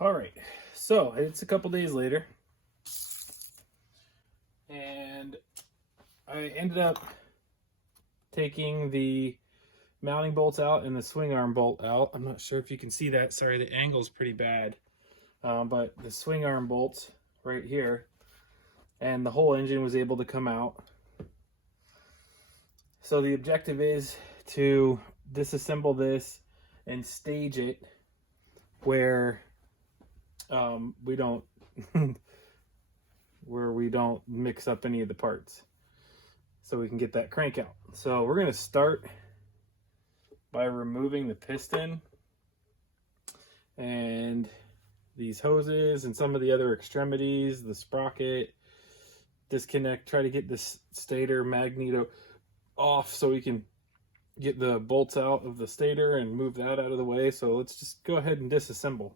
All right, so it's a couple days later, and I ended up taking the mounting bolts out and the swing arm bolt out. I'm not sure if you can see that. Sorry, the angle's pretty bad. But the swing arm bolts right here, and the whole engine was able to come out. So the objective is to disassemble this and stage it where we don't mix up any of the parts, so we can get that crank out. So we're going to start by removing the piston and these hoses and some of the other extremities, the sprocket, disconnect, try to get this stator magneto off so we can get the bolts out of the stator and move that out of the way. So let's just go ahead and disassemble.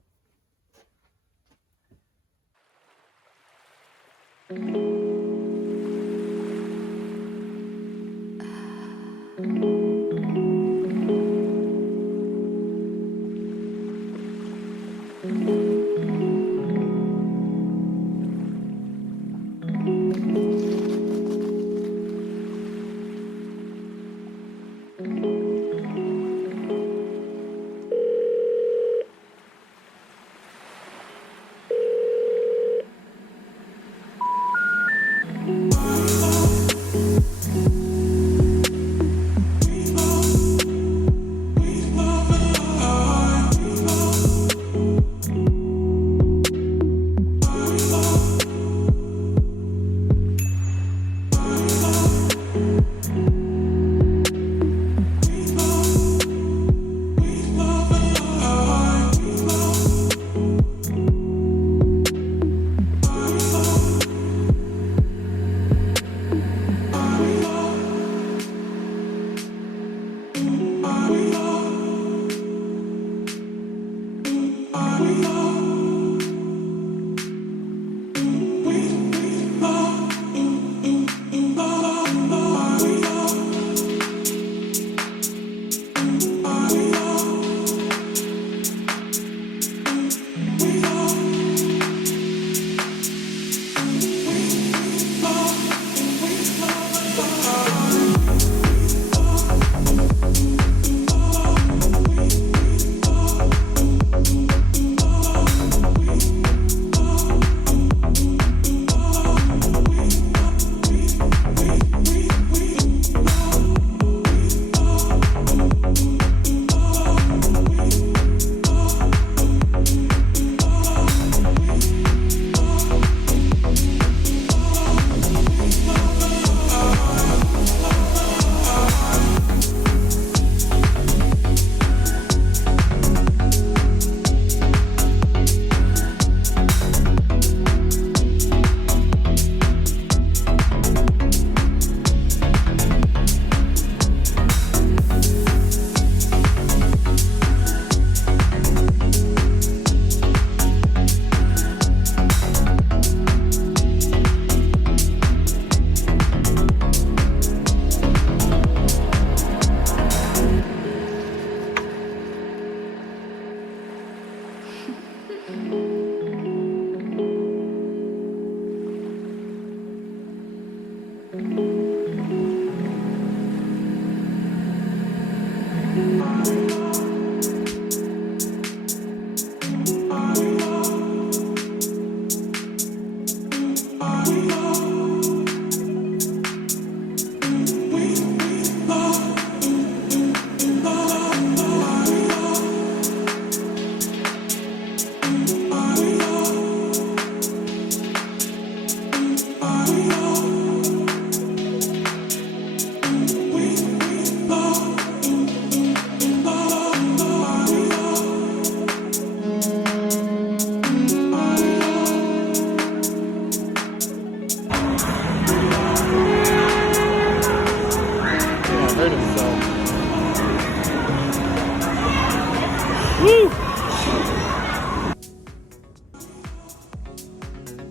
Woo!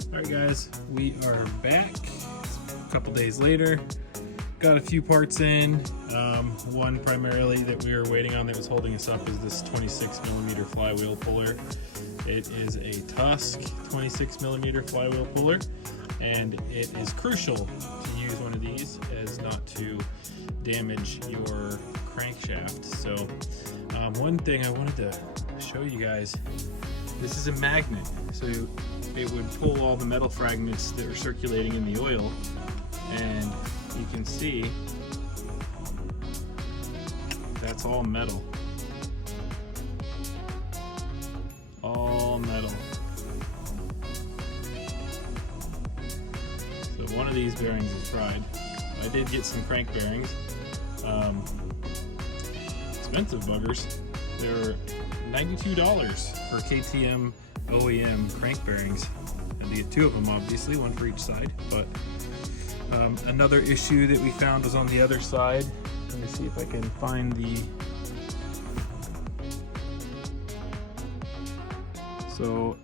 Alright guys, we are back a couple days later. got a few parts in. One primarily that we were waiting on that was holding us up is this 26mm flywheel puller. It is a Tusk 26mm flywheel puller, and it is crucial to use one of these as not to damage your crankshaft. So one thing I wanted to show you guys, this is a magnet, so it would pull all the metal fragments that are circulating in the oil, and you can see that's all metal. All metal. So one of these bearings is fried. I did get some crank bearings. Expensive buggers. They're $92 for KTM OEM crank bearings. And you get two of them, obviously, one for each side. But another issue that we found was on the other side. Let me see if I can find the... So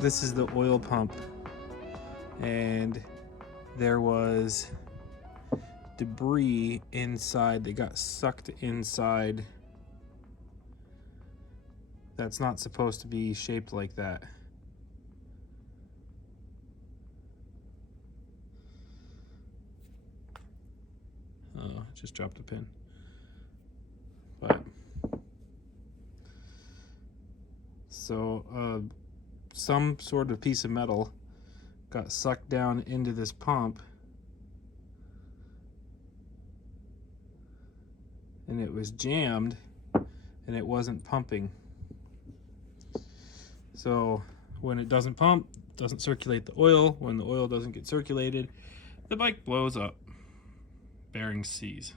this is the oil pump, and there was debris inside that got sucked inside. That's not supposed to be shaped like that. Oh, just dropped a pin. But so some sort of piece of metal got sucked down into this pump, and it was jammed and it wasn't pumping. So when it doesn't pump, it doesn't circulate the oil. When the oil doesn't get circulated, the bike blows up. Bearing seize.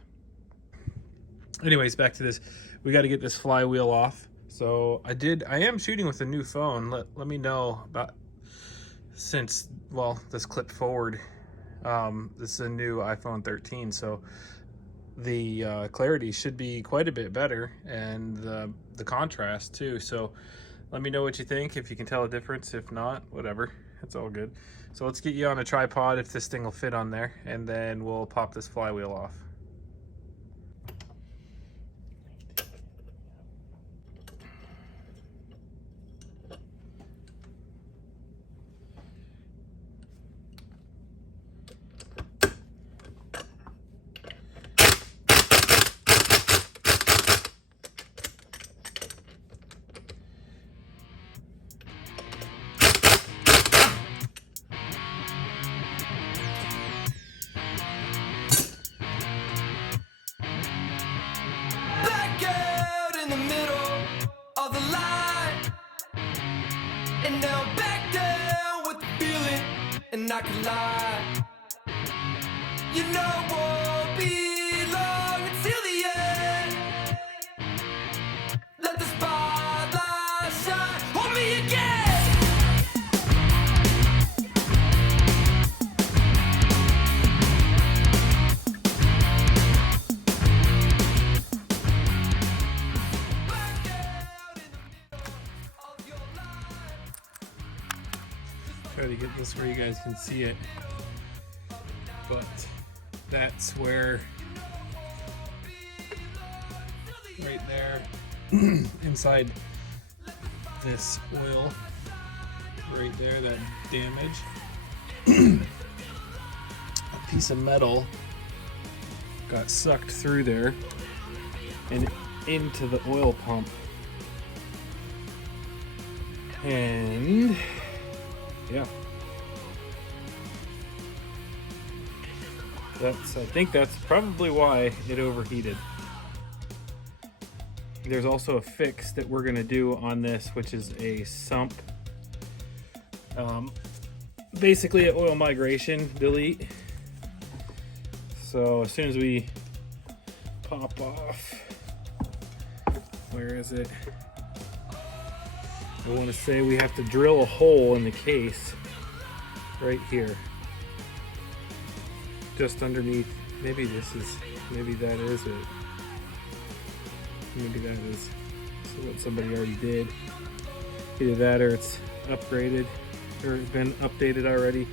Anyways, back to this. We got to get this flywheel off. So I am shooting with a new phone. Let me know about, since, well, this clipped forward. This is a new iPhone 13, so the clarity should be quite a bit better, and the contrast too. So let me know what you think, if you can tell a difference. If not, whatever, it's all good. So let's get you on a tripod if this thing will fit on there, and then we'll pop this flywheel off. I can lie. You know won't be long until the end. Let the spotlight shine on me again. Try to get this where you guys can see it, but that's where, right there, inside this oil, right there, that damage, a piece of metal got sucked through there and into the oil pump, and yeah, I think that's probably why it overheated. There's also a fix that we're gonna do on this, which is a sump. Basically an oil migration delete. So as soon as we pop off, where is it? I want to say we have to drill a hole in the case right here, just underneath. Maybe that is it. Maybe that is what somebody already did. Either that or it's upgraded or been updated already.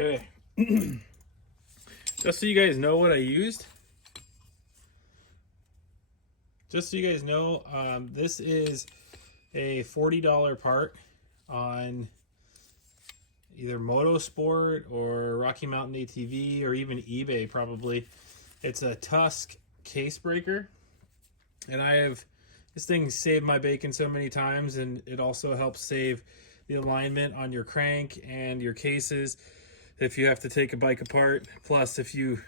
Okay. Just so you guys know what I used. Just so you guys know, this is a $40 part on either Motorsport or Rocky Mountain ATV or even eBay probably. It's a Tusk case breaker, and this thing saved my bacon so many times, and it also helps save the alignment on your crank and your cases if you have to take a bike apart. Plus, if you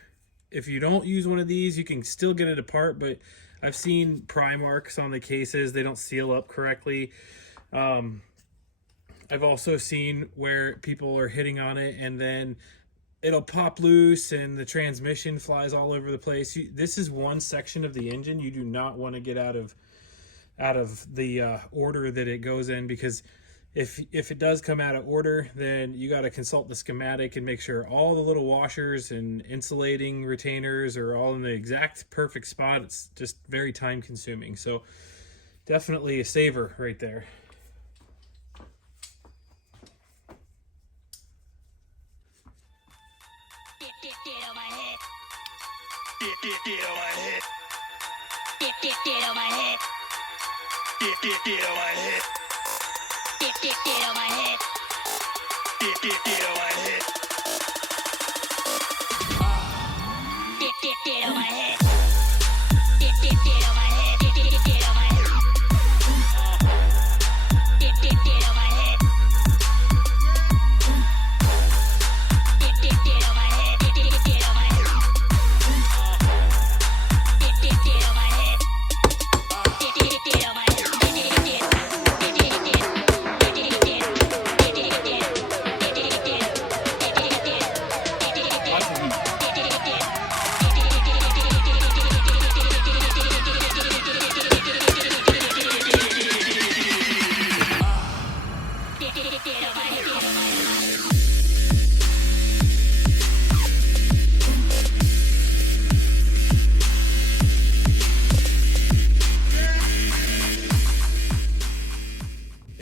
don't use one of these, you can still get it apart, but I've seen pry marks on the cases. They don't seal up correctly. I've also seen where people are hitting on it and then it'll pop loose and the transmission flies all over the place. This is one section of the engine you do not want to get out of the order that it goes in, because if it does come out of order, then you got to consult the schematic and make sure all the little washers and insulating retainers are all in the exact perfect spot. It's just very time consuming. So definitely a saver right there.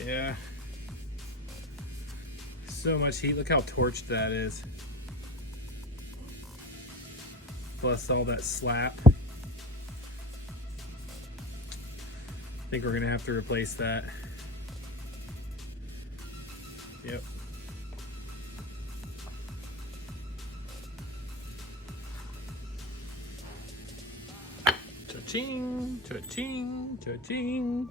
Yeah, so much heat. Look how torched that is. Plus all that slap. I think we're gonna have to replace that. Yep. Cha-ching, cha-ching, cha-ching.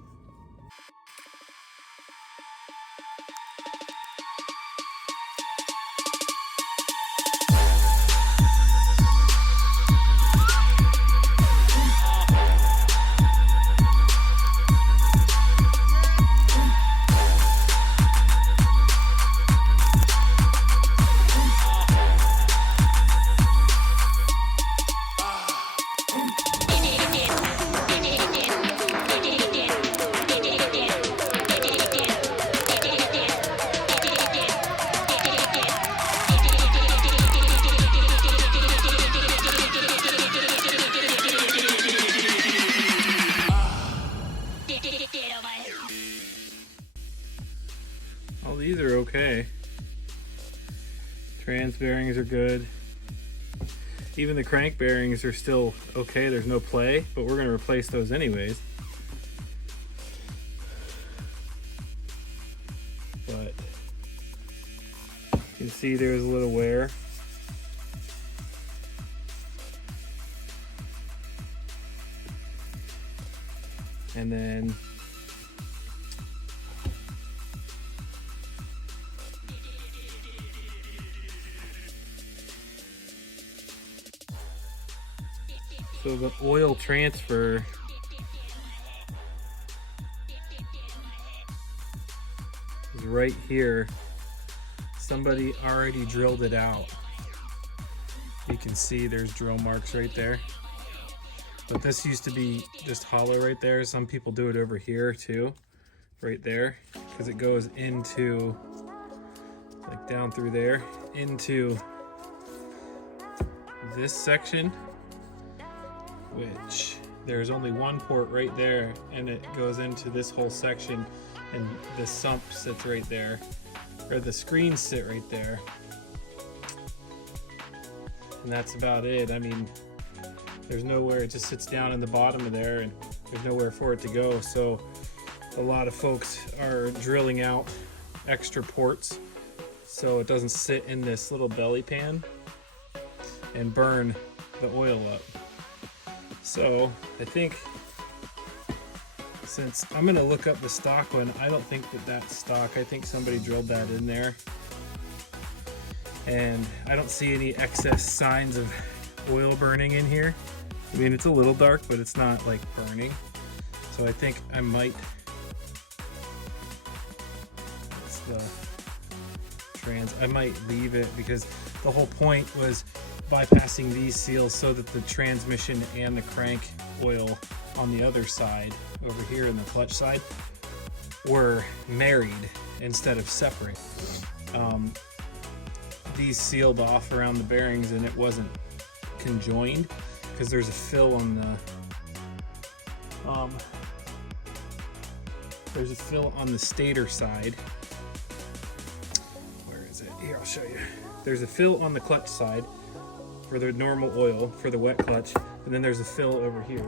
All these are okay. Trans bearings are good. Even the crank bearings are still okay. There's no play, but we're gonna replace those anyways. But you can see there's a little wear. And then so the oil transfer is right here. Somebody already drilled it out. You can see there's drill marks right there. But this used to be just hollow right there. Some people do it over here too, right there, because it goes into, like down through there, into this section, which there's only one port right there, and it goes into this whole section, and the sump sits right there, or the screens sit right there. and that's about it. I mean, there's nowhere, it just sits down in the bottom of there and there's nowhere for it to go. So a lot of folks are drilling out extra ports so it doesn't sit in this little belly pan and burn the oil up. So I think, since I'm gonna look up the stock one, I don't think that that's stock. I think somebody drilled that in there, and I don't see any excess signs of oil burning in here. I mean, it's a little dark, but it's not like burning. So I think I might, it's the trans, I might leave it, because the whole point was bypassing these seals so that the transmission and the crank oil on the other side, over here in the clutch side, were married instead of separate. These sealed off around the bearings and it wasn't conjoined because there's a fill on the stator side. Where is it? Here, I'll show you. There's a fill on the clutch side for the normal oil for the wet clutch, and then there's a fill over here.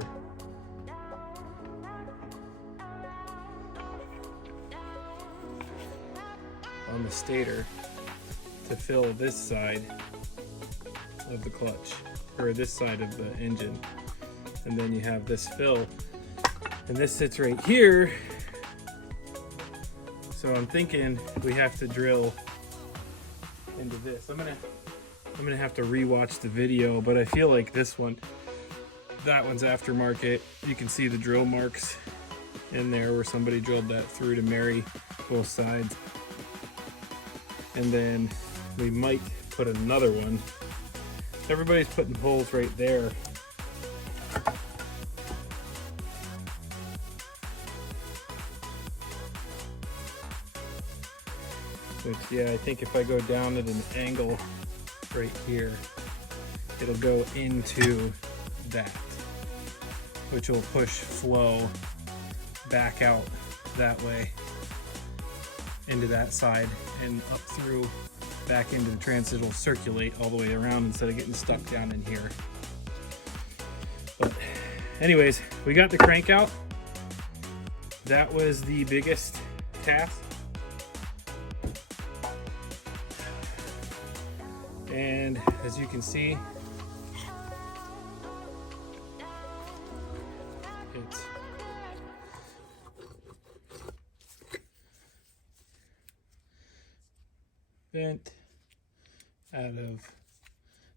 On the stator to fill this side of the clutch, or this side of the engine. And then you have this fill, and this sits right here. So I'm thinking we have to drill into this. I'm gonna have to rewatch the video, but I feel like this one, that one's aftermarket. You can see the drill marks in there where somebody drilled that through to marry both sides. And then we might put another one. Everybody's putting holes right there. Which, yeah, I think if I go down at an angle right here, it'll go into that, which will push flow back out that way into that side and up through back into the transit. It'll circulate all the way around instead of getting stuck down in here. But anyways, we got the crank out. That was the biggest task. And as you can see, it's bent out of,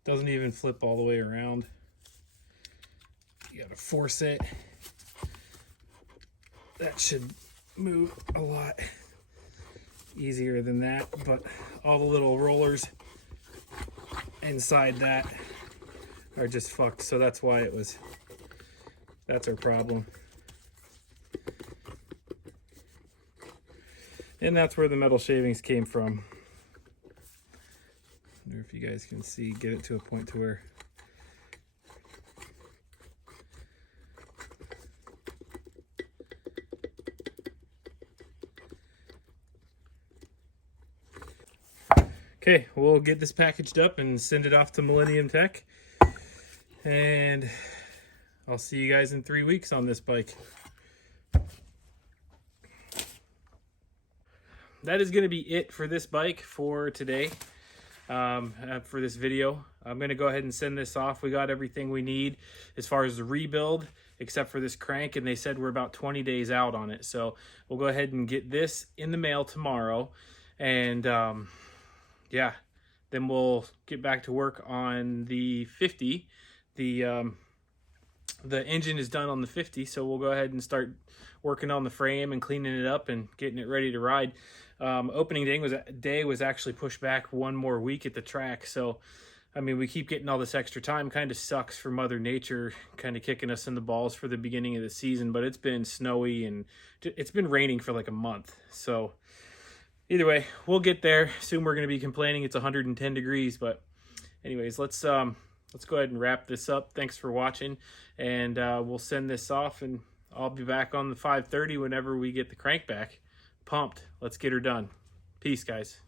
doesn't even flip all the way around. You gotta force it. That should move a lot easier than that, but all the little rollers inside that are just fucked, so that's why it was, that's our problem. And that's where the metal shavings came from. I wonder if you guys can see, get it to a point to where okay, we'll get this packaged up and send it off to Millennium Tech. And I'll see you guys in 3 weeks on this bike. That is going to be it for this bike for today, for this video. I'm going to go ahead and send this off. We got everything we need as far as the rebuild, except for this crank, and they said we're about 20 days out on it. So we'll go ahead and get this in the mail tomorrow. And yeah, then we'll get back to work on the 50. The engine is done on the 50, so we'll go ahead and start working on the frame and cleaning it up and getting it ready to ride. Opening day was actually pushed back one more week at the track. So, I mean, we keep getting all this extra time. Kind of sucks for Mother Nature, kind of kicking us in the balls for the beginning of the season. But it's been snowy and it's been raining for like a month. So either way, we'll get there. Soon we're going to be complaining it's 110 degrees. But anyways, let's go ahead and wrap this up. Thanks for watching. And we'll send this off, and I'll be back on the 530 whenever we get the crank back pumped. Let's get her done. Peace, guys.